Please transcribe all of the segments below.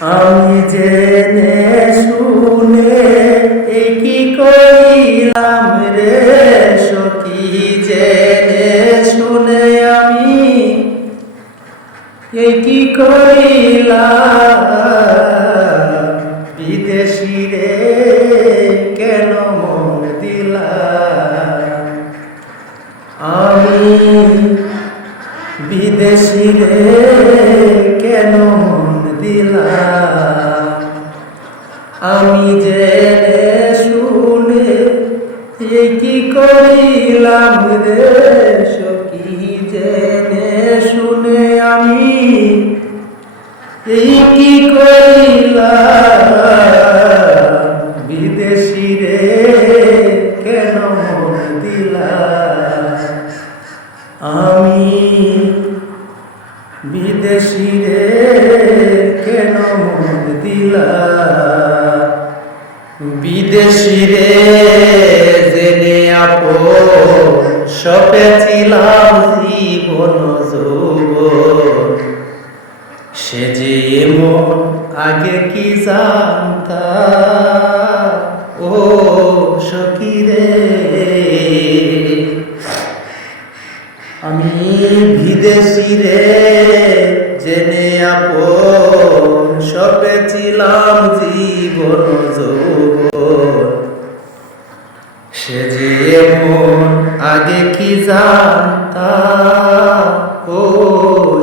আমি জেনে শুনে কি করিলাম রে সখী? জেনে শুনে আমি কি করিলাম বিদেশি রে, কেন মন দিলাম? আমি বিদেশি রে, কেন মন আমি যে শুনে এ কি করিলাম রে সখী জেনে শুনে আমি এই কি করিলাম বিদেশি জেনে আপো সপেছিলাম জীবন যৌবন সে যে এমন, আগে কি জানতা ও সখী রে। আমি বিদেশি রে, জেনে আপন সপেছিলাম জীবন যৌবন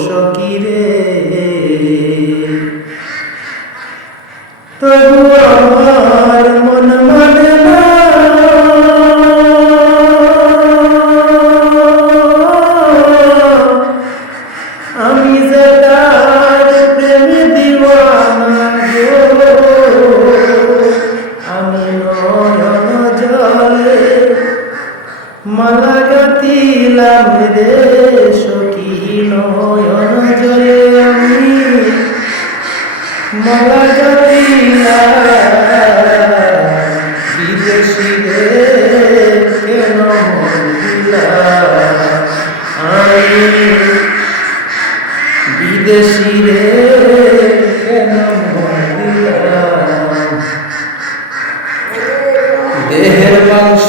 সখী মালা গাতিলাম রে সখী নয়ন জলে আমি। মালা গাতিলাম বিদেশি রে কেন আমি বিদেশি রে কেন দেহের মাংস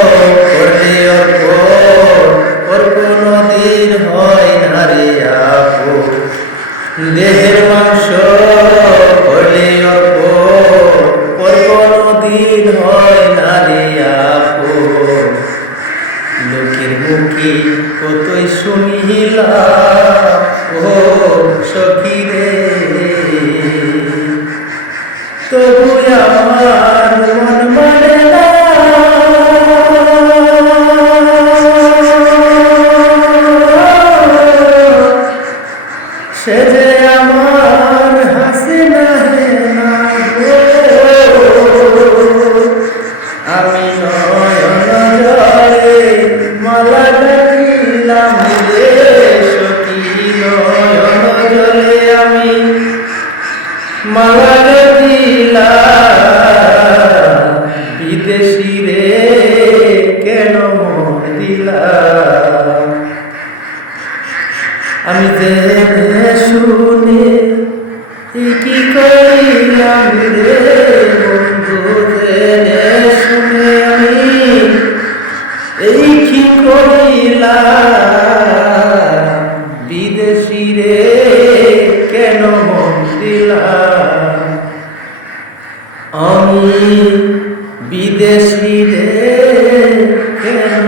কতই শুনিলা ও সখী রে তবু আমার মন মানে না সে যে আমার হাসি না গো। আমি নয়ন মালা দিলা বিদেশি রে কেন দিলা আমি যে শুনে কি করিলাম রে? বিদেশি রে কেন